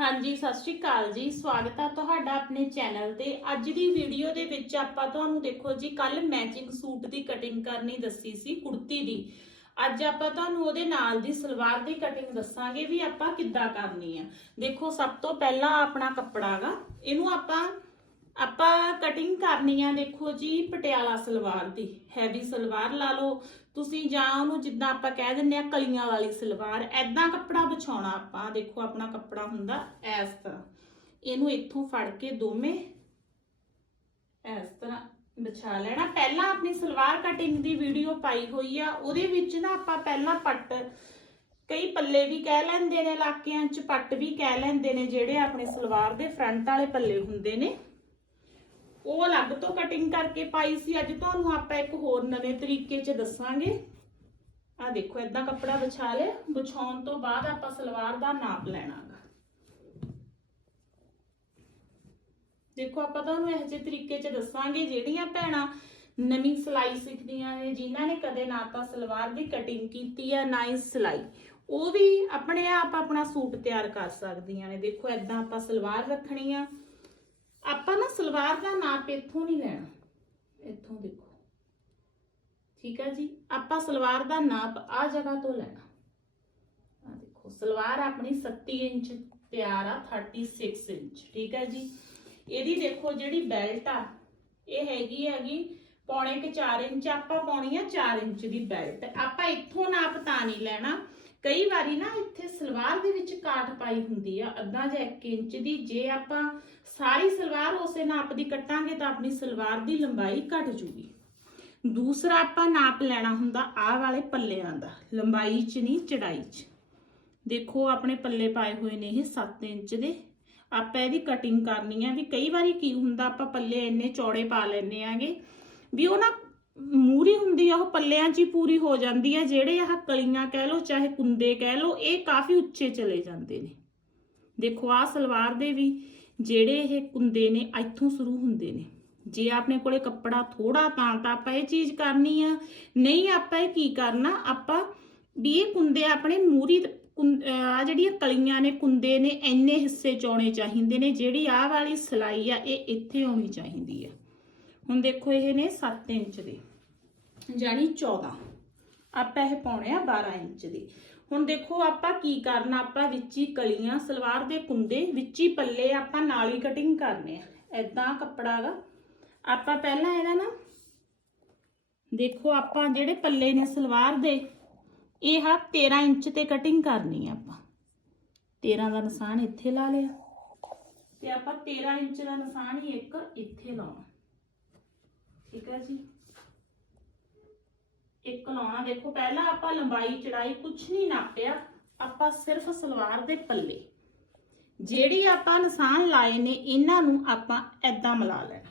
ਹਾਂਜੀ, ਸਤਿ ਸ਼੍ਰੀ ਅਕਾਲ ਜੀ। ਸਵਾਗਤ ਆ ਤੁਹਾਡਾ ਆਪਣੇ ਚੈਨਲ ਤੇ। ਅੱਜ ਦੀ ਵੀਡੀਓ ਦੇ ਵਿੱਚ ਆਪਾਂ ਤੁਹਾਨੂੰ ਦੇਖੋ ਜੀ ਕੱਲ ਮੈਚਿੰਗ ਸੂਟ ਦੀ ਕਟਿੰਗ ਕਰਨੀ ਦੱਸੀ ਸੀ ਕੁੜਤੀ ਦੀ। ਅੱਜ ਆਪਾਂ ਤੁਹਾਨੂੰ ਉਹਦੇ ਨਾਲ ਦੀ ਸਲਵਾਰ ਦੀ ਕਟਿੰਗ ਦੱਸਾਂਗੇ ਵੀ ਆਪਾਂ ਕਿੱਦਾਂ ਕਰਨੀ ਆ। ਦੇਖੋ, ਸਭ ਤੋਂ ਪਹਿਲਾਂ ਆਪਣਾ ਕੱਪੜਾ ਗਾ, ਇਹਨੂੰ ਆਪਾਂ ਆਪਾਂ ਕਟਿੰਗ ਕਰਨੀ ਆ, ਦੇਖੋ ਜੀ, ਪਟਿਆਲਾ ਸਲਵਾਰ ਦੀ। ਹੈਵੀ ਸਲਵਾਰ ਲਾ ਲਓ। ਤੁਸੀਂ ਜਾਂ ਉਹਨੂੰ ਜਿੱਦਾਂ ਆਪਾਂ ਕਹਿ ਦਿੰਦੇ ਆ, ਕਲੀਆਂ ਵਾਲੀ ਸਲਵਾਰ ਐਦਾਂ ਕੱਪੜਾ ਵਿਛਾਉਣਾ ਆਪਾਂ। ਦੇਖੋ, ਆਪਣਾ ਕੱਪੜਾ ਹੁੰਦਾ ਇਸ ਤਰ੍ਹਾਂ। ਇਹਨੂੰ ਇੱਥੋਂ ਫੜ ਕੇ ਦੋਵੇਂ ਇਸ ਤਰ੍ਹਾਂ ਵਿਛਾ ਲੈਣਾ। ਪਹਿਲਾਂ ਆਪਣੀ ਸਲਵਾਰ ਕਟਿੰਗ ਦੀ ਵੀਡੀਓ ਪਾਈ ਹੋਈ ਆ। ਉਹਦੇ ਵਿੱਚ ਨਾ ਆਪਾਂ ਪਹਿਲਾਂ ਪੱਟ, ਕਈ ਪੱਲੇ ਵੀ ਕਹਿ ਲੈਂਦੇ ਨੇ ਇਲਾਕਿਆਂ 'ਚ, ਪੱਟ ਵੀ ਕਹਿ ਲੈਂਦੇ ਨੇ ਜਿਹੜੇ ਆਪਣੇ ਸਲਵਾਰ ਦੇ ਫਰੰਟ ਵਾਲੇ ਪੱਲੇ ਹੁੰਦੇ ਨੇ। ਉਹ ਅਲੱਗ ਤੋਂ ਕਟਿੰਗ ਕਰਕੇ ਪਾਈ ਸੀ, ਅੱਜ ਤੁਹਾਨੂੰ ਆਪਾਂ ਇੱਕ ਹੋਰ ਨਵੇਂ ਤਰੀਕੇ 'ਚ ਦੱਸਾਂਗੇ। ਆ ਦੇਖੋ ਇਦਾਂ ਕੱਪੜਾ ਵਿਛਾ ਲਿਆ। ਵਿਛਾਉਣ ਤੋਂ ਬਾਅਦ ਆਪਾਂ ਸਲਵਾਰ ਦਾ ਨਾਪ ਲੈਣਾ ਦੇਖੋ, ਆਪਾਂ ਤੁਹਾਨੂੰ ਇਹੋ ਜਿਹੇ ਤਰੀਕੇ 'ਚ ਦੱਸਾਂਗੇ, ਜਿਹੜੀਆਂ ਭੈਣਾਂ ਨਵੀਂ ਸਿਲਾਈ ਸਿੱਖਦੀਆਂ ਨੇ, ਜਿਨ੍ਹਾਂ ਨੇ ਕਦੇ ਨਾ ਤਾਂ ਸਲਵਾਰ ਦੀ ਕਟਿੰਗ ਕੀਤੀ ਆ, ਨਾ ਹੀ ਸਿਲਾਈ। ਉਹ ਵੀ ਆਪਣੇ ਆਪ ਆਪਣਾ ਸੂਟ ਤਿਆਰ ਕਰ ਸਕਦੀਆਂ ਨੇ। ਦੇਖੋ ਇਦਾਂ ਆਪਾਂ ਸਲਵਾਰ ਰੱਖਣੀ ਆ। ਆਪਾਂ ਨਾ ਸਲਵਾਰ ਦਾ ਨਾਪ ਇੱਥੋਂ ਨਹੀਂ ਲੈਣਾ। ਇੱਥੋਂ ਦੇਖੋ। ਠੀਕ ਹੈ ਜੀ? ਆਪਾਂ ਸਲਵਾਰ ਦਾ ਨਾਪ ਆ ਜਗ੍ਹਾ ਤੋਂ ਲੈਣਾ। ਆ ਦੇਖੋ, ਸਲਵਾਰ ਆਪਣੀ 37 ਇੰਚ, ਤਿਆਰ ਆ 36 ਇੰਚ। ਠੀਕ ਹੈ ਜੀ? ਇਹਦੀ ਦੇਖੋ ਜਿਹੜੀ ਬੈਲਟ ਆ, ਇਹ ਹੈਗੀ ਹੈਗੀ ਪੌਣੇ ਕਿ 4 ਇੰਚ, ਆਪਾਂ ਪਾਉਣੀ ਆ 4 ਇੰਚ ਦੀ ਬੈਲਟ। ਆਪਾਂ ਇੱਥੋਂ ਨਾਪ ਤਾਂ ਨਹੀਂ ਲੈਣਾ। ਕਈ ਵਾਰੀ ਨਾ ਇੱਥੇ ਸਲਵਾਰ ਦੇ ਵਿੱਚ ਕਾਟ ਪਾਈ ਹੁੰਦੀ ਆ, ਅੱਧਾ ਜਾਂ 1 ਇੰਚ ਦੀ। ਜੇ ਆਪਾਂ ਸਾਰੀ ਸਲਵਾਰ ਉਸੇ ਨਾਪ ਦੀ ਕੱਟਾਂਗੇ ਤਾਂ ਆਪਣੀ ਸਲਵਾਰ ਦੀ ਲੰਬਾਈ ਘਟ ਜੂਗੀ। ਦੂਸਰਾ ਆਪਾਂ ਨਾਪ ਲੈਣਾ ਹੁੰਦਾ ਆਹ ਵਾਲੇ ਪੱਲਿਆਂ ਦਾ, ਲੰਬਾਈ 'ਚ ਨਹੀਂ, ਚੜਾਈ 'ਚ। ਦੇਖੋ ਆਪਣੇ ਪੱਲੇ ਪਾਏ ਹੋਏ ਨੇ ਇਹ 7 ਇੰਚ ਦੇ। ਆਪਾਂ ਇਹਦੀ ਕਟਿੰਗ ਕਰਨੀ ਆ ਵੀ ਕਈ ਵਾਰੀ ਕੀ ਹੁੰਦਾ, ਆਪਾਂ ਪੱਲੇ ਇੰਨੇ ਚੌੜੇ ਪਾ ਲੈਨੇ ਆਂਗੇ ਵੀ ਉਹ ਨਾ ਮੂਰੀ ਹੁੰਦੀ ਆ, ਉਹ ਪੱਲਿਆਂ 'ਚ ਹੀ ਪੂਰੀ ਹੋ ਜਾਂਦੀ ਆ, ਜਿਹੜੇ ਆਹ ਕਲੀਆਂ ਕਹਿ ਲਓ, ਚਾਹੇ ਕੁੰਦੇ ਕਹਿ ਲਓ, ਇਹ ਕਾਫੀ ਉੱਚੇ ਚਲੇ ਜਾਂਦੇ ਨੇ। ਦੇਖੋ, ਆਹ ਸਲਵਾਰ ਦੇ ਵੀ ਜਿਹੜੇ ਇਹ ਕੁੰਦੇ ਨੇ, ਇੱਥੋਂ ਸ਼ੁਰੂ ਹੁੰਦੇ ਨੇ। ਜੇ ਆਪਣੇ ਕੋਲੇ ਕੱਪੜਾ ਥੋੜਾ ਤਾਂ ਤਾਂ ਆਪਾਂ ਇਹ ਚੀਜ਼ ਕਰਨੀ ਆ, ਨਹੀਂ ਆਪਾਂ ਇਹ ਕੀ ਕਰਨਾ, ਆਪਾਂ ਵੀ ਇਹ ਕੁੰਦੇ ਆਪਣੇ ਮੂਰੀ ਆ ਜਿਹੜੀਆਂ ਕਲੀਆਂ ਨੇ, ਕੁੰਦੇ ਨੇ, ਇੰਨੇ ਹਿੱਸੇ ਚੋਣੇ ਚਾਹੀਦੇ ਨੇ, ਜਿਹੜੀ ਆਹ ਵਾਲੀ ਸਲਾਈ ਆ, ਇਹ ਇੱਥੇ ਆਉਣੀ ਚਾਹੀਦੀ ਆ। ਹੁਣ ਦੇਖੋ, ਇਹ ਨੇ 7 ਇੰਚ ਦੇ। ਜਾਨੀ 14 ਆਪਾਂ ਇਹ ਪਾਉਣੇ ਆ 12 ਇੰਚ ਦੇ। ਹੁਣ ਦੇਖੋ ਆਪਾਂ ਕੀ ਕਰਨਾ, ਆਪਾਂ ਵਿੱਚ ਹੀ ਕਲੀਆਂ, ਸਲਵਾਰ ਦੇ ਕੁੰਦੇ ਵਿੱਚ ਹੀ ਪੱਲੇ ਆਪਾਂ ਨਾਲ ਹੀ ਕਟਿੰਗ ਕਰਨੇ ਆ। ਐਦਾਂ ਕੱਪੜਾ ਗਾ। ਆਪਾਂ ਪਹਿਲਾਂ ਇਹਦਾ ਨਾ, ਦੇਖੋ ਆਪਾਂ ਜਿਹੜੇ ਪੱਲੇ ਨੇ ਸਲਵਾਰ ਦੇ, ਇਹ ਆ 13 ਇੰਚ ਤੇ ਕਟਿੰਗ ਕਰਨੀ ਆ ਆਪਾਂ। 13 ਦਾ ਨਿਸ਼ਾਨ ਇੱਥੇ ਲਾ ਲਿਆ। ਤੇ ਆਪਾਂ 13 ਇੰਚ ਦਾ ਨਿਸ਼ਾਨ ਹੀ ਇੱਕ ਇੱਥੇ ਲਾਉਣਾ। ਠੀਕ ਹੈ ਜੀ? ਇੱਕ ਲਾਉਣਾ। ਦੇਖੋ, ਪਹਿਲਾਂ ਆਪਾਂ ਲੰਬਾਈ, ਚੜਾਈ ਕੁਝ ਨਹੀਂ ਨਾਪਿਆ। ਆਪਾਂ ਸਿਰਫ ਸਲਵਾਰ ਦੇ ਪੱਲੇ। ਜਿਹੜੀ ਆਪਾਂ ਨਿਸ਼ਾਨ ਲਾਏ ਨੇ, ਇਹਨਾਂ ਨੂੰ ਆਪਾਂ ਐਦਾਂ ਮਿਲਾ ਲੈਣਾ।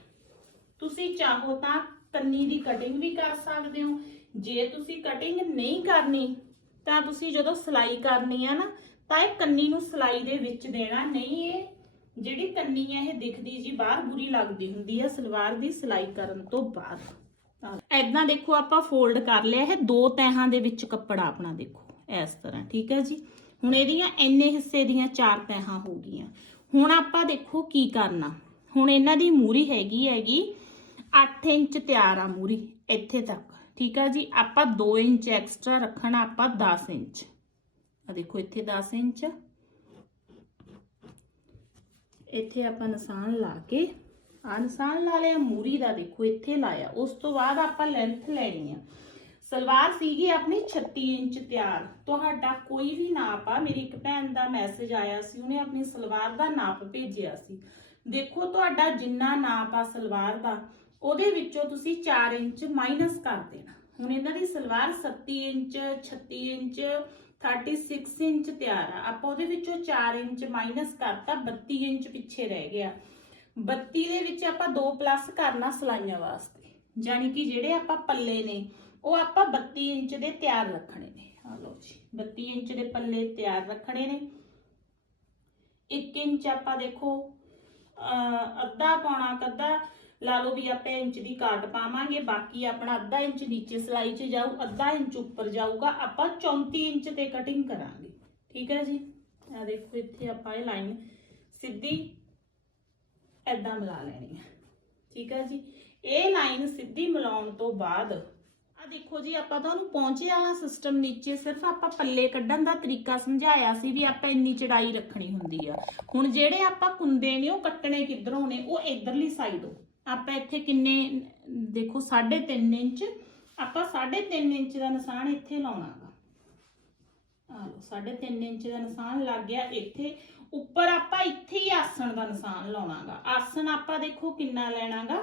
ਤੁਸੀਂ ਚਾਹੋ ਤਾਂ ਕੰਨੀ ਦੀ ਕਟਿੰਗ ਵੀ ਕਰ ਸਕਦੇ ਹੋ। ਜੇ ਤੁਸੀਂ ਕਟਿੰਗ ਨਹੀਂ ਕਰਨੀ, ਤਾਂ ਤੁਸੀਂ ਜਦੋਂ ਸਿਲਾਈ ਕਰਨੀ ਆ ਨਾ, ਤਾਂ ਇਹ ਕੰਨੀ ਨੂੰ ਸਿਲਾਈ ਦੇ ਵਿੱਚ ਦੇਣਾ। ਨਹੀਂ, ਇਹ ਜਿਹੜੀ ਕੰਨੀ ਹੈ ਇਹ ਦਿਖਦੀ ਜੀ, ਬਾਹਰ ਬੁਰੀ ਲੱਗਦੀ ਹੁੰਦੀ ਆ, ਸਲਵਾਰ ਦੀ ਸਿਲਾਈ ਕਰਨ ਤੋਂ ਬਾਅਦ। ਐਦਾਂ ਦੇਖੋ, ਆਪਾਂ ਫੋਲਡ ਕਰ ਲਿਆ ਇਹ ਦੋ ਤਹਾਂ ਦੇ ਵਿੱਚ ਕੱਪੜਾ ਆਪਣਾ ਦੇਖੋ, ਇਸ ਤਰ੍ਹਾਂ, ਠੀਕ ਹੈ ਜੀ? ਹੁਣ ਇਹਦੀਆਂ ਇੰਨੇ ਹਿੱਸੇ ਦੀਆਂ ਚਾਰ ਤਹਾਂ ਹੋ ਗਈਆਂ। ਹੁਣ ਆਪਾਂ ਦੇਖੋ ਕੀ ਕਰਨਾ। ਹੁਣ ਇਹਨਾਂ ਦੀ ਮੂਰੀ ਹੈਗੀ ਹੈਗੀ 8 ਇੰਚ ਤਿਆਰ ਆ ਮੂਰੀ, ਇੱਥੇ ਤੱਕ, ਠੀਕ ਆ ਜੀ? ਆਪਾਂ 2 ਇੰਚ ਐਕਸਟਰਾ ਰੱਖਣਾ ਆਪਾਂ 10 ਇੰਚ। ਆ ਦੇਖੋ, ਇੱਥੇ 10 ਇੰਚ। ਇੱਥੇ ਆਪਾਂ ਨਿਸ਼ਾਨ ਲਾ ਕੇ ਆ ਲਾ ਲਿਆ, ਮੂਰੀ ਦਾ ਦੇਖੋ, ਇੱਥੇ ਲਾਇਆ। ਉਸ ਤੋਂ ਬਾਅਦ ਆਪਾਂ ਲੈਂਥ ਲੈਣੀ ਆ। ਸਲਵਾਰ ਸੀਗੀ ਆਪਣੀ 36 ਇੰਚ ਤਿਆਰ। ਤੁਹਾਡਾ ਕੋਈ ਵੀ ਨਾਪ ਆ, ਮੇਰੀ ਇੱਕ ਭੈਣ ਦਾ ਮੈਸੇਜ ਆਇਆ ਸੀ, ਉਹਨੇ ਆਪਣੀ ਸਲਵਾਰ ਦਾ ਨਾਪ ਭੇਜਿਆ ਸੀ। ਦੇਖੋ, ਤੁਹਾਡਾ ਜਿੰਨਾ ਨਾਪ ਆ ਸਲਵਾਰ ਦਾ, ਉਹਦੇ ਵਿੱਚੋਂ ਤੁਸੀਂ 4 ਇੰਚ ਮਾਈਨਸ ਕਰ ਦੇਣਾ। ਹੁਣ ਇਹਨਾਂ ਦੀ ਸਲਵਾਰ 37 ਇੰਚ 36 ਇੰਚ 36 ਇੰਚ ਤਿਆਰ ਆ। ਆਪਾਂ ਉਹਦੇ ਵਿੱਚੋਂ 4 ਇੰਚ ਮਾਈਨਸ ਕਰਤਾ 32 ਇੰਚ ਪਿੱਛੇ ਰਹਿ ਗਿਆ। 32 ਦੇ ਵਿੱਚ ਆਪਾਂ 2 ਪਲੱਸ ਕਰਨਾ ਸਲਾਈਆਂ ਵਾਸਤੇ। ਯਾਨੀ ਕਿ ਜਿਹੜੇ ਆਪਾਂ ਪੱਲੇ ਨੇ, ਉਹ ਆਪਾਂ 32 ਇੰਚ ਦੇ ਤਿਆਰ ਰੱਖਣੇ ਨੇ। ਆ ਲਓ ਜੀ 32 ਇੰਚ ਦੇ ਪੱਲੇ ਤਿਆਰ ਰੱਖਣੇ ਨੇ। 1 ਇੰਚ ਆਪਾਂ ਦੇਖੋ ਅੱਧਾ ਪੌਣਾ ਕੱਦਾ ਲਾ ਲਓ ਵੀ ਆਪਾਂ ਇੰਚ ਦੀ ਕਾਟ ਪਾਵਾਂਗੇ, ਬਾਕੀ ਆਪਣਾ ਅੱਧਾ ਇੰਚ ਨੀਚੇ ਸਲਾਈ 'ਚ ਜਾਊ, ਅੱਧਾ ਇੰਚ ਉੱਪਰ ਜਾਊਗਾ, ਆਪਾਂ 34 ਇੰਚ ਤੇ ਕਟਿੰਗ ਕਰਾਂਗੇ। ਠੀਕ ਹੈ ਜੀ? ਆ ਦੇਖੋ, ਇੱਥੇ ਆਪਾਂ ਇਹ ਲਾਈਨ ਸਿੱਧੀ ਐਦਾਂ ਮਿਲਾ ਲੈਣੀ ਹੈ ਠੀਕ ਹੈ ਜੀ? ਇਹ ਲਾਈਨ ਸਿੱਧੀ ਮਿਲਾਉਣ ਤੋਂ ਬਾਅਦ ਆ ਦੇਖੋ ਜੀ, ਆਪਾਂ ਤੁਹਾਨੂੰ ਪਹੁੰਚੇ ਸਿਸਟਮ ਨੀਚੇ ਸਿਰਫ ਆਪਾਂ ਪੱਲੇ ਕੱਢਣ ਦਾ ਤਰੀਕਾ ਸਮਝਾਇਆ ਸੀ ਵੀ ਆਪਾਂ ਇੰਨੀ ਚੜਾਈ ਰੱਖਣੀ ਹੁੰਦੀ ਆ। ਹੁਣ ਜਿਹੜੇ ਆਪਾਂ ਕੁੰਦੇ ਨੇ, ਉਹ ਕੱਟਣੇ ਕਿੱਧਰੋਂ ਨੇ, ਉਹ ਇਧਰਲੀ ਸਾਈਡੋਂ ਆਪਾਂ ਇੱਥੇ ਕਿੰਨੇ, ਦੇਖੋ 3.5 ਇੰਚ, ਆਪਾਂ 3.5 ਇੰਚ ਦਾ ਨਿਸ਼ਾਨ ਇੱਥੇ ਲਾਉਣਾ ਗਾ। ਆ ਲਓ 3.5 ਇੰਚ ਦਾ ਨਿਸ਼ਾਨ ਲੱਗ ਗਿਆ ਇੱਥੇ। ਉੱਪਰ ਆਪਾਂ ਇੱਥੇ ਆਸਣ ਦਾ ਨਿਸ਼ਾਨ ਲਾਉਣਾਗਾ। ਆਸਣ ਆਪਾਂ ਦੇਖੋ ਕਿੰਨਾ ਲੈਣਾਗਾ?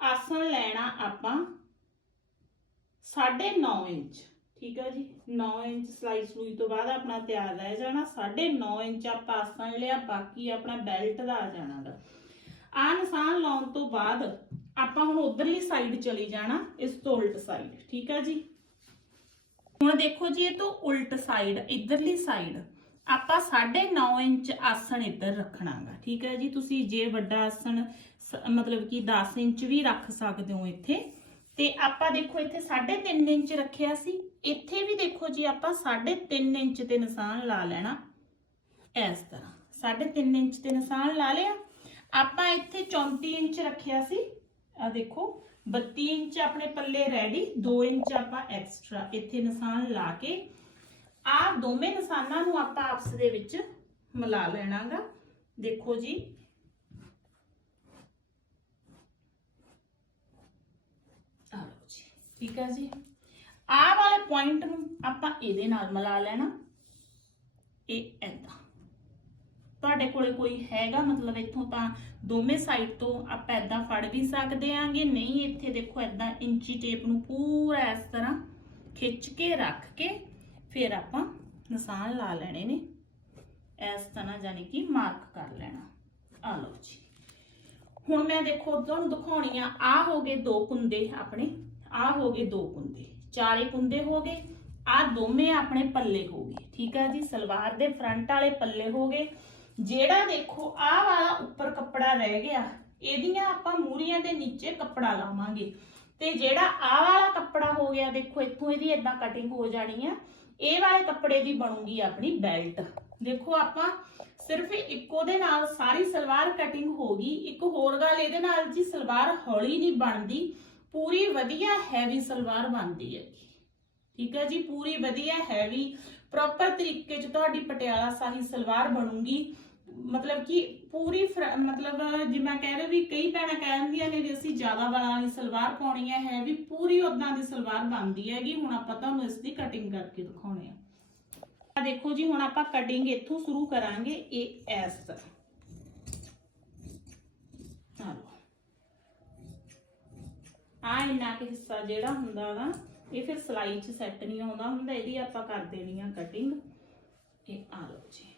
ਆਸਣ ਲੈਣਾ ਆਪਾਂ 9.5 ਇੰਚ। ਠੀਕ ਹੈ ਜੀ? 9 ਇੰਚ ਸਲਾਈ ਸੂਈ ਤੋਂ ਬਾਅਦ ਆਪਣਾ ਤਿਆਰ ਰਹਿ ਜਾਣਾ। 9.5 ਇੰਚ ਆਪਾਂ ਆਸਣ ਲਿਆ, ਬਾਕੀ ਆਪਣਾ ਬੈਲਟ ਦਾ ਆ ਜਾਣਾਗਾ। ਆ ਨਿਸ਼ਾਨ ਲਾਉਣ ਤੋਂ ਬਾਅਦ ਆਪਾਂ ਹੁਣ ਉਧਰਲੀ ਸਾਈਡ ਚਲੀ ਜਾਣਾ, ਇਸ ਤੋਂ ਉਲਟ ਸਾਈਡ ਠੀਕ ਹੈ ਜੀ? ਹੁਣ ਦੇਖੋ ਜੀ, ਇਹ ਤੋਂ ਉਲਟ ਸਾਈਡ ਇਧਰਲੀ ਸਾਈਡ ਆਪਾਂ 9.5 ਇੰਚ ਆਸਣ ਇੱਧਰ ਰੱਖਣਾਗਾ, ਠੀਕ ਹੈ ਜੀ? ਤੁਸੀਂ ਜੇ ਵੱਡਾ ਆਸਣ ਮਤਲਬ ਕਿ 10 ਇੰਚ ਵੀ ਰੱਖ ਸਕਦੇ ਹੋ ਇੱਥੇ। ਤੇ ਆਪਾਂ ਦੇਖੋ ਇੱਥੇ 3.5 ਇੰਚ ਰੱਖਿਆ ਸੀ। ਇੱਥੇ ਵੀ ਦੇਖੋ ਜੀ ਆਪਾਂ 3.5 ਇੰਚ ਤੇ ਨਿਸ਼ਾਨ ਲਾ ਲੈਣਾ ਇਸ ਤਰ੍ਹਾਂ। 3.5 ਇੰਚ ਤੇ ਨਿਸ਼ਾਨ ਲਾ ਲਿਆ। ਆਪਾਂ ਇੱਥੇ 34 ਇੰਚ ਰੱਖਿਆ ਸੀ। ਆ ਦੇਖੋ 32 ਇੰਚ ਆਪਣੇ ਪੱਲੇ ਰੈਡੀ 2 ਇੰਚ ਆਪਾਂ ਐਕਸਟਰਾ ਇੱਥੇ ਨਿਸ਼ਾਨ ਲਾ ਕੇ ਆ ਦੋਵੇਂ ਨਿਸ਼ਾਨਾਂ ਨੂੰ ਆਪਾਂ ਆਪਸ ਦੇ ਵਿੱਚ ਮਿਲਾ ਲੈਣਾਗਾ। ਦੇਖੋ ਜੀ। ਆ ਜੀ, ਠੀਕ ਹੈ ਜੀ। ਆਹ ਵਾਲੇ ਪੁਆਇੰਟ ਨੂੰ ਆਪਾਂ ਇਹਦੇ ਨਾਲ ਮਿਲਾ ਲੈਣਾ। ਇਹ ਐਦਾਂ ਤੁਹਾਡੇ ਕੋਲੇ ਕੋਈ ਹੈਗਾ ਮਤਲਬ ਇੱਥੋਂ ਤਾਂ ਦੋਵੇਂ ਸਾਈਡ ਤੋਂ ਆਪਾਂ ਐਦਾਂ ਫੜ ਵੀ ਸਕਦੇ ਆਂਗੇ। ਨਹੀਂ, ਇੱਥੇ ਦੇਖੋ ਐਦਾਂ ਇੰਚੀ ਟੇਪ ਨੂੰ ਪੂਰਾ ਇਸ ਤਰ੍ਹਾਂ ਖਿੱਚ ਕੇ, ਰੱਖ ਕੇ ਫਿਰ ਆਪਾਂ ਨਿਸ਼ਾਨ ਲਾ ਲੈਣੇ ਨੇ। ਇਸ ਤਰ੍ਹਾਂ ਜਾਨੀ ਕਿ ਮਾਰਕ ਕਰ ਲੈਣਾ। ਆ ਲਓ ਜੀ। ਹੁਣ ਮੈਂ ਦੇਖੋ, ਤੁਹਾਨੂੰ ਦਿਖਾਉਣੀ ਆ ਆ ਹੋ ਗਏ ਦੋ ਕੁੰਦੇ ਆਪਣੇ। ਆ ਹੋ ਗਏ ਦੋ ਕੁੰਦੇ। ਚਾਰੇ ਕੁੰਦੇ ਹੋ ਗਏ। ਆ ਦੋਵੇਂ ਆਪਣੇ ਪੱਲੇ ਹੋ ਗਏ। ਠੀਕ ਆ ਜੀ, ਸਲਵਾਰ ਦੇ ਫਰੰਟ ਵਾਲੇ ਪੱਲੇ ਹੋ ਗਏ। ਜਿਹੜਾ ਦੇਖੋ, ਆਹ ਵਾਲਾ ਉੱਪਰ ਕੱਪੜਾ ਰਹਿ ਗਿਆ, ਇਹਦੀਆਂ ਆਪਾਂ ਮੂਰੀਆਂ ਦੇ ਨੀਚੇ ਕੱਪੜਾ ਲਾਵਾਂਗੇ। ਤੇ ਜਿਹੜਾ ਆਹ ਵਾਲਾ ਕੱਪੜਾ ਹੋ ਗਿਆ, ਦੇਖੋ, ਇੱਥੋਂ ਇਹਦੀ ਇਦਾਂ ਕਟਿੰਗ ਹੋ ਜਾਣੀ ਆ। ਇਹ ਵਾਲੇ ਕੱਪੜੇ ਦੀ ਬਣੂਗੀ ਆਪਣੀ ਬੈਲਟ। ਦੇਖੋ ਆਪਾਂ ਸਿਰਫ ਇੱਕੋ ਦੇ ਨਾਲ ਸਾਰੀ ਸਲਵਾਰ ਕਟਿੰਗ ਹੋ ਗਈ। ਇੱਕ ਹੋਰ ਗੱਲ ਇਹਦੇ ਨਾਲ ਜੀ ਸਲਵਾਰ ਹੌਲੀ ਨਹੀਂ ਬਣਦੀ, ਪੂਰੀ ਵਧੀਆ ਹੈਵੀ ਸਲਵਾਰ ਬਣਦੀ ਹੈ ਠੀਕ ਹੈ ਜੀ, ਪੂਰੀ ਵਧੀਆ ਹੈਵੀ ਪ੍ਰੋਪਰ ਤਰੀਕੇ 'ਚ ਤੁਹਾਡੀ ਪਟਿਆਲਾ ਸਾਹੀ ਸਲਵਾਰ ਬਣੂਗੀ। ਮਤਲਬ ਕਿ ਪੂਰੀ ਮਤਲਬ ਜਿਵੇਂ ਕਹਿ ਰਹੇ ਵੀ ਕਈ ਭੈਣਾਂ ਕਹਿੰਦੀਆਂ ਨੇ ਵੀ ਅਸੀਂ ਜ਼ਿਆਦਾ ਵਾਲਾਂ ਵਾਲੀ ਸਲਵਾਰ ਪਾਉਣੀ ਹੈ ਹੈ ਵੀ ਪੂਰੀ ਉਦਾਂ ਦੀ ਸਲਵਾਰ ਬਣਦੀ ਹੈਗੀ, ਹੁਣ ਆਪਾਂ ਤੁਹਾਨੂੰ ਇਸ ਦੀ ਕਟਿੰਗ ਕਰਕੇ ਦਿਖਾਉਣੇ ਆ। ਆ ਦੇਖੋ ਜੀ, ਹੁਣ ਆਪਾਂ ਕਟਿੰਗ ਇੱਥੋਂ ਸ਼ੁਰੂ ਕਰਾਂਗੇ ਇਹ ਇਸ ਤਰ੍ਹਾਂ ਆ ਲਓ ਆ ਹਿੱਸਾ ਜਿਹੜਾ ਹੁੰਦਾ ਵਾ, ਇਹ ਫਿਰ ਸਲਾਈ 'ਚ ਸੈੱਟ ਨਹੀਂ ਆਉਂਦਾ ਹੁੰਦਾ, ਇਹਦੀ ਆਪਾਂ ਕਰ ਦੇਣੀ ਆ ਕਟਿੰਗ ਇਹ ਆ ਲਓ ਜੀ।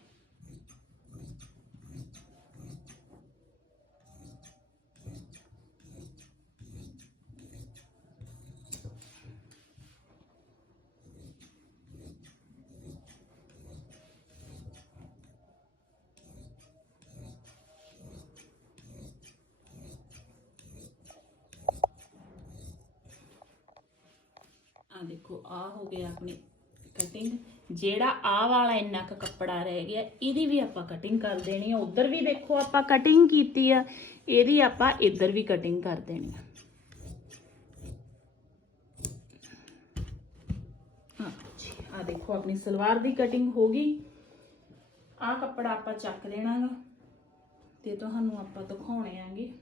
ਆ ਦੇਖੋ, ਆ ਹੋ ਗਿਆ ਆਪਣੀ ਕਟਿੰਗ ਜਿਹੜਾ ਆ ਵਾਲਾ ਇੰਨਾ ਕੁ ਕੱਪੜਾ ਰਹਿ ਗਿਆ, ਇਹਦੀ ਵੀ ਆਪਾਂ ਕਟਿੰਗ ਕਰ ਦੇਣੀ ਆ। ਉਧਰ ਵੀ ਦੇਖੋ, ਆਪਾਂ ਕਟਿੰਗ ਕੀਤੀ ਆ, ਇਹਦੀ ਆਪਾਂ ਇੱਧਰ ਵੀ ਕਟਿੰਗ ਕਰ ਦੇਣੀ ਆ। ਆ ਦੇਖੋ, ਆਪਣੀ ਸਲਵਾਰ ਦੀ ਕਟਿੰਗ ਹੋ ਗਈ। ਆ ਕੱਪੜਾ ਆਪਾਂ ਚੱਕ ਲੈਣਾਗਾ, ਤੇ ਤੁਹਾਨੂੰ ਆਪਾਂ ਦਿਖਾਉਣੇ ਆਂਗੇ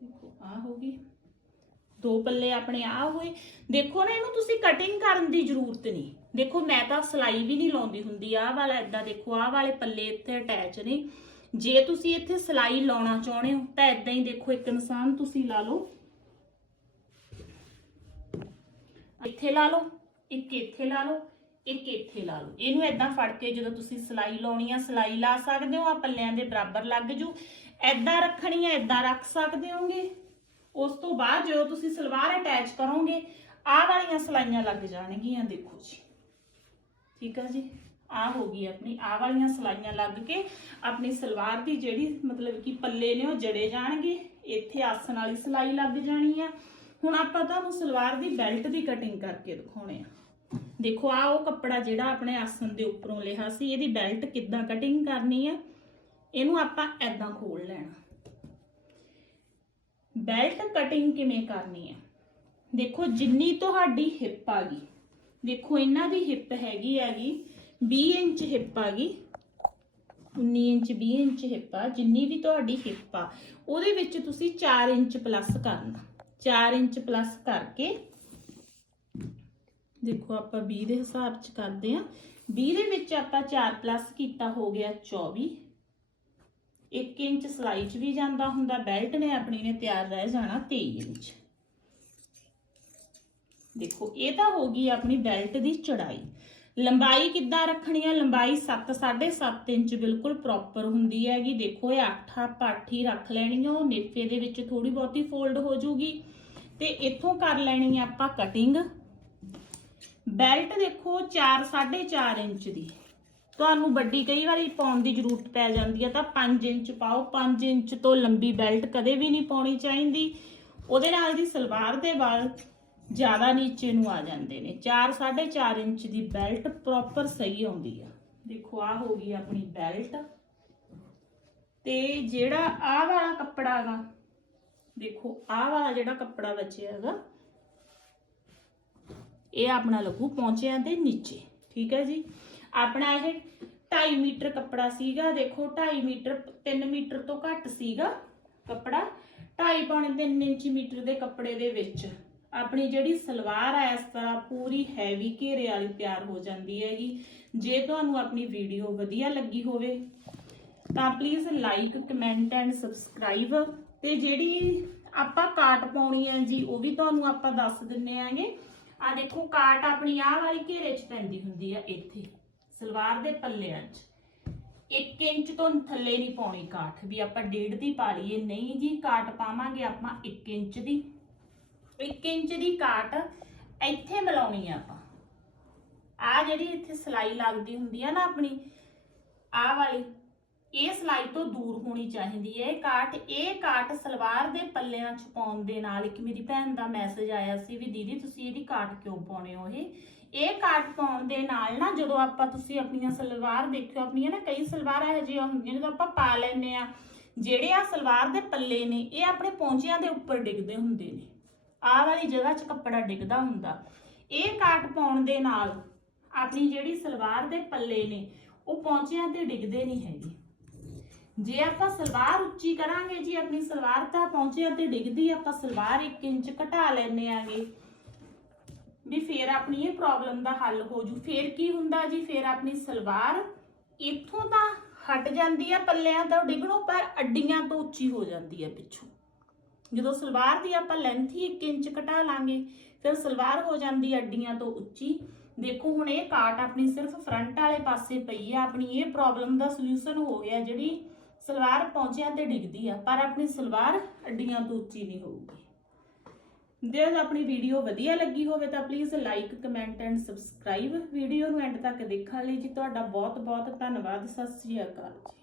ਦੇਖੋ ਆ ਹੋ ਦੋ ਪੱਲੇ ਆਪਣੇ ਆ ਹੋਏ। ਦੇਖੋ ਨਾ, ਇਹਨੂੰ ਤੁਸੀਂ ਕਟਿੰਗ ਕਰਨ ਦੀ ਜ਼ਰੂਰਤ ਨਹੀਂ। ਦੇਖੋ, ਮੈਂ ਤਾਂ ਸਲਾਈ ਵੀ ਨਹੀਂ ਲਾਉਂਦੀ ਹੁੰਦੀ। ਆਹ ਵਾਲਾ ਇਦਾਂ ਦੇਖੋ, ਆਹ ਵਾਲੇ ਪੱਲੇ ਇੱਥੇ ਅਟੈਚ ਨੇ। ਜੇ ਤੁਸੀਂ ਇੱਥੇ ਸਲਾਈ ਲਾਉਣਾ ਚਾਹੁੰਦੇ ਹੋ, ਤਾਂ ਇਦਾਂ ਹੀ ਦੇਖੋ, ਇੱਕ ਨਿਸ਼ਾਨ ਤੁਸੀਂ ਲਾ ਲਓ। ਇੱਥੇ ਲਾ ਲਓ, ਇੱਕ ਇੱਥੇ ਲਾ ਲਓ, ਇੱਕ ਇੱਥੇ ਲਾ ਲਓ। ਇਹਨੂੰ ਇਦਾਂ ਫੜ ਕੇ ਜਦੋਂ ਤੁਸੀਂ ਸਲਾਈ ਲਾਉਣੀ ਆ, ਸਲਾਈ ਲਾ ਸਕਦੇ ਹੋ। ਆ ਪੱਲਿਆਂ ਦੇ ਬਰਾਬਰ ਲੱਗ ਜੂ। ਇਦਾਂ ਰੱਖਣੀ ਆ ਇਦਾਂ ਰੱਖ ਸਕਦੇ ਹੋਗੇ। ਉਸ ਤੋਂ ਬਾਅਦ ਜਦੋਂ ਤੁਸੀਂ ਸਲਵਾਰ ਅਟੈਚ ਕਰੋਗੇ, ਆਹ ਵਾਲੀਆਂ ਸਲਾਈਆਂ ਲੱਗ ਜਾਣਗੀਆਂ, ਦੇਖੋ ਜੀ। ਠੀਕ ਆ ਜੀ? ਆ ਹੋ ਗਈ ਆਪਣੀ, ਆਹ ਵਾਲੀਆਂ ਸਲਾਈਆਂ ਲੱਗ ਕੇ ਆਪਣੀ ਸਲਵਾਰ ਦੀ ਜਿਹੜੀ ਮਤਲਬ ਕਿ ਪੱਲੇ ਨੇ ਉਹ ਜੜੇ ਜਾਣਗੇ। ਇੱਥੇ ਆਸਣ ਵਾਲੀ ਸਲਾਈ ਲੱਗ ਜਾਣੀ ਆ। ਹੁਣ ਆਪਾਂ ਤੁਹਾਨੂੰ ਸਲਵਾਰ ਦੀ ਬੈਲਟ ਦੀ ਕਟਿੰਗ ਕਰਕੇ ਦਿਖਾਉਣੇ ਆ। ਦੇਖੋ ਆ ਉਹ ਕੱਪੜਾ ਜਿਹੜਾ ਆਪਣੇ ਆਸਣ ਦੇ ਉੱਪਰੋਂ ਲਿਆ ਸੀ, ਇਹਦੀ ਬੈਲਟ ਕਿੱਦਾਂ ਕਟਿੰਗ ਕਰਨੀ ਆ? ਇਹਨੂੰ ਆਪਾਂ ਐਦਾਂ ਖੋਲ ਲੈਣਾ। ਬੈਲਟ ਕਟਿੰਗ ਕਿਵੇਂ ਕਰਨੀ ਹੈ? ਦੇਖੋ, ਜਿੰਨੀ ਤੁਹਾਡੀ ਹਿੱਪ ਆ ਗਈ, ਦੇਖੋ, ਇਹਨਾਂ ਦੀ ਹਿੱਪ ਹੈਗੀ ਹੈਗੀ 20 ਇੰਚ ਹਿੱਪ ਆ ਗਈ 19 ਇੰਚ 20 ਇੰਚ ਹਿੱਪ ਆ, ਜਿੰਨੀ ਵੀ ਤੁਹਾਡੀ ਹਿੱਪ ਆ, ਉਹਦੇ ਵਿੱਚ ਤੁਸੀਂ 4 ਇੰਚ ਪਲੱਸ ਕਰਨਾ। 4 ਇੰਚ ਪਲੱਸ ਕਰਕੇ, ਦੇਖੋ, ਆਪਾਂ 20 ਦੇ ਹਿਸਾਬ ਚ ਕਰਦੇ ਆ 20 ਦੇ ਵਿੱਚ ਆਪਾਂ 4 ਪਲੱਸ ਕੀਤਾ ਹੋ ਗਿਆ 24 1 ਇੰਚ ਸਲਾਈ ਚ ਵੀ ਜਾਂਦਾ ਹੁੰਦਾ, ਬੈਲਟ ਨੇ ਆਪਣੀ ਨੇ ਤਿਆਰ ਰਹਿ ਜਾਣਾ 23 ਇੰਚ। ਦੇਖੋ, ਇਹ ਤਾਂ ਹੋ ਗਈ ਆਪਣੀ ਬੈਲਟ ਦੀ ਚੜਾਈ। ਲੰਬਾਈ ਕਿੱਦਾਂ ਰੱਖਣੀ ਹੈ ਲੰਬਾਈ 7 7.5 ਇੰਚ ਬਿਲਕੁਲ ਪ੍ਰੋਪਰ ਹੁੰਦੀ ਹੈਗੀ। ਦੇਖੋ, ਇਹ 8 ਆਪਾਂ 8 ਹੀ ਰੱਖ ਲੈਣੀ ਉਹ ਨੇਫੇ ਦੇ ਵਿੱਚ ਥੋੜੀ ਬਹੁਤੀ ਫੋਲਡ ਹੋ ਜੂਗੀ। ਤੇ ਇੱਥੋਂ ਕਰ ਲੈਣੀ ਹੈ ਆਪਾਂ ਕਟਿੰਗ ਬੈਲਟ ਦੇਖੋ 4 4.5 ਇੰਚ ਦੀ। ਤੁਹਾਨੂੰ ਵੱਡੀ ਕਈ ਵਾਰੀ ਪਾਉਣ ਦੀ ਜ਼ਰੂਰਤ ਪੈ ਜਾਂਦੀ ਹੈ ਤਾਂ 5 ਇੰਚ ਪਾਓ। 5 ਇੰਚ ਤੋਂ ਲੰਬੀ ਬੈਲਟ ਕਦੇ ਵੀ ਨਹੀਂ ਪਾਉਣੀ ਚਾਹੀਦੀ। ਉਹਦੇ ਨਾਲ ਦੀ ਸਲਵਾਰ ਦੇ ਵਾਲ ਜ਼ਿਆਦਾ ਨੀਚੇ ਨੂੰ ਆ ਜਾਂਦੇ ਨੇ। 4 4.5 ਇੰਚ ਦੀ ਬੈਲਟ ਪ੍ਰੋਪਰ ਸਹੀ ਆਉਂਦੀ ਆ। ਦੇਖੋ ਆ ਹੋ ਗਈ ਆਪਣੀ ਬੈਲਟ। ਤੇ ਜਿਹੜਾ ਆਹ ਵਾਲਾ ਕੱਪੜਾ ਹੈਗਾ, ਦੇਖੋ, ਆਹ ਵਾਲਾ ਜਿਹੜਾ ਕੱਪੜਾ ਬਚਿਆ ਹੈਗਾ, ਇਹ ਆਪਣਾ ਲੱਗੂ ਪਹੁੰਚਿਆਂ ਦੇ ਨੀਚੇ। ਠੀਕ ਹੈ ਜੀ? ਆਪਣਾ ਇਹ 2.5 ਮੀਟਰ ਕੱਪੜਾ ਸੀਗਾ, ਦੇਖੋ 2.5 ਮੀਟਰ 3 ਮੀਟਰ ਤੋਂ ਘੱਟ ਸੀਗਾ ਕੱਪੜਾ 2.5 ਪੌਣੇ 3 ਇੰਚ ਮੀਟਰ ਦੇ ਕੱਪੜੇ ਦੇ ਵਿੱਚ। ਆਪਣੀ ਜਿਹੜੀ ਸਲਵਾਰ ਆ, ਇਸ ਤਰ੍ਹਾਂ ਪੂਰੀ ਹੈਵੀ ਘੇਰੇ ਵਾਲੀ ਤਿਆਰ ਹੋ ਜਾਂਦੀ ਹੈਗੀ। ਜੇ ਤੁਹਾਨੂੰ ਆਪਣੀ ਵੀਡੀਓ ਵਧੀਆ ਲੱਗੀ ਹੋਵੇ, ਤਾਂ please like comment and subscribe ਤੇ ਜਿਹੜੀ ਆਪਾਂ ਕਾਟ ਪਾਉਣੀ ਹੈ ਜੀ, ਉਹ ਵੀ ਤੁਹਾਨੂੰ ਆਪਾਂ ਦੱਸ ਦਿੰਨੇ ਆਂਗੇ। ਆ ਦੇਖੋ ਕਾਟ ਆਪਣੀ ਆਹ ਵਾਲੀ ਘੇਰੇ 'ਚ ਪੈਂਦੀ ਹੁੰਦੀ ਆ ਇੱਥੇ। ਸਲਵਾਰ ਦੇ ਪੱਲਿਆਂ 'ਚ। 1 ਇੰਚ ਤੋਂ ਥੱਲੇ ਨਹੀਂ ਪਾਉਣੀ ਕਾਟ ਵੀ ਆਪਾਂ ਡੇਢ ਦੀ ਪਾ ਲਈਏ। ਨਹੀਂ ਜੀ ਕਾਟ ਪਾਵਾਂਗੇ ਆਪਾਂ 1 ਇੰਚ ਦੀ। 1 ਇੰਚ ਦੀ ਕਾਟ ਇੱਥੇ ਮਿਲਾਉਣੀ ਆ ਆਪਾਂ। ਆ ਜਿਹੜੀ ਇੱਥੇ ਸਲਾਈ ਲੱਗਦੀ ਹੁੰਦੀ ਆ ਨਾ ਆਪਣੀ ਆ ਵਾਲੀ, ਇਹ ਸਲਾਈ ਤੋਂ ਦੂਰ ਹੋਣੀ ਚਾਹੀਦੀ ਹੈ ਇਹ ਕਾਟ ਇਹ ਕਾਟ ਸਲਵਾਰ ਦੇ ਪੱਲਿਆਂ 'ਚ ਪਾਉਣ ਦੇ ਨਾਲ ਇੱਕ ਮੇਰੀ ਭੈਣ ਦਾ ਮੈਸੇਜ ਆਇਆ ਸੀ ਵੀ, ਦੀਦੀ, ਤੁਸੀਂ ਇਹਦੀ ਕਾਟ ਕਿਉਂ ਪਾਉਣੇ ਹੋ ਇਹ? ਇਹ ਕਾਟ ਪਾਉਣ ਦੇ ਨਾਲ ਨਾ ਜਦੋਂ ਆਪਾਂ ਤੁਸੀਂ ਆਪਣੀਆਂ ਸਲਵਾਰ ਦੇਖਿਓ, ਆਪਣੀਆਂ ਨਾ ਕਈ ਸਲਵਾਰਾਂ ਇਹੋ ਜਿਹੀਆਂ ਹੁੰਦੀਆਂ ਜਦੋਂ ਆਪਾਂ ਪਾ ਲੈਨੇ ਆ ਜਿਹੜੇ ਆ ਸਲਵਾਰ ਦੇ ਪੱਲੇ ਨੇ, ਇਹ ਆਪਣੇ ਪੌਂਚਿਆਂ ਦੇ ਉੱਪਰ ਡਿੱਗਦੇ ਹੁੰਦੇ ਨੇ। ਆਹ ਵਾਲੀ ਜਗ੍ਹਾ 'ਚ ਕੱਪੜਾ ਡਿੱਗਦਾ ਹੁੰਦਾ। ਇਹ ਕਾਟ ਪਾਉਣ ਦੇ ਨਾਲ ਆਪਣੀ ਜਿਹੜੀ ਸਲਵਾਰ ਦੇ ਪੱਲੇ ਨੇ, ਉਹ ਪੌਂਚਿਆਂ ਤੇ ਡਿੱਗਦੇ ਨਹੀਂ ਹੈਗੇ। ਜੇ ਆਪਾਂ ਸਲਵਾਰ ਉੱਚੀ ਕਰਾਂਗੇ ਜੀ, ਆਪਣੀ ਸਲਵਾਰ ਤਾਂ ਪਹੁੰਚਿਆ ਤੇ ਡਿੱਗਦੀ ਆਪਾਂ ਸਲਵਾਰ 1 ਇੰਚ ਘਟਾ ਲੈਨੇ ਆਗੇ। ਵੀ ਫੇਰ ਆਪਣੀ ਇਹ ਪ੍ਰੋਬਲਮ ਦਾ ਹੱਲ ਹੋ ਜੂ ਫੇਰ ਕੀ ਹੁੰਦਾ ਜੀ? ਫੇਰ ਆਪਣੀ ਸਲਵਾਰ ਇੱਥੋਂ ਤਾਂ ਹਟ ਜਾਂਦੀ ਆ ਪੱਲਿਆਂ ਤੋਂ ਡਿੱਗਣੋਂ, ਪਰ ਅੱਡੀਆਂ ਤੋਂ ਉੱਚੀ ਹੋ ਜਾਂਦੀ ਆ ਪਿੱਛੋਂ। ਜਦੋਂ ਸਲਵਾਰ ਦੀ ਆਪਾਂ ਲੈਂਥ ਹੀ 1 ਇੰਚ ਘਟਾ ਲਾਂਗੇ, ਫਿਰ ਸਲਵਾਰ ਹੋ ਜਾਂਦੀ ਅੱਡੀਆਂ ਤੋਂ ਉੱਚੀ। ਦੇਖੋ, ਹੁਣ ਇਹ ਕਾਟ ਆਪਣੀ ਸਿਰਫ ਫਰੰਟ ਵਾਲੇ ਪਾਸੇ ਪਈ ਆ। ਆਪਣੀ ਇਹ ਪ੍ਰੋਬਲਮ ਦਾ ਸੋਲੂਸ਼ਨ ਹੋ ਗਿਆ ਜਿਹੜੀ ਸਲਵਾਰ ਪਹੁੰਚਿਆਂ ਤੇ ਡਿੱਗਦੀ ਆ, ਪਰ ਆਪਣੀ ਸਲਵਾਰ ਅੱਡੀਆਂ ਤੋਂ ਉੱਚੀ ਨਹੀਂ ਹੋਊਗੀ। ਜੇ ਆਪਣੀ ਵੀਡੀਓ ਵਧੀਆ ਲੱਗੀ ਹੋਵੇ ਤਾਂ please like comment and subscribe video ਨੂੰ ਐਂਡ ਤੱਕ ਦੇਖਣ ਲਈ ਜੀ ਤੁਹਾਡਾ ਬਹੁਤ ਬਹੁਤ ਧੰਨਵਾਦ। ਸਤਿ ਸ੍ਰੀ ਅਕਾਲ ਜੀ।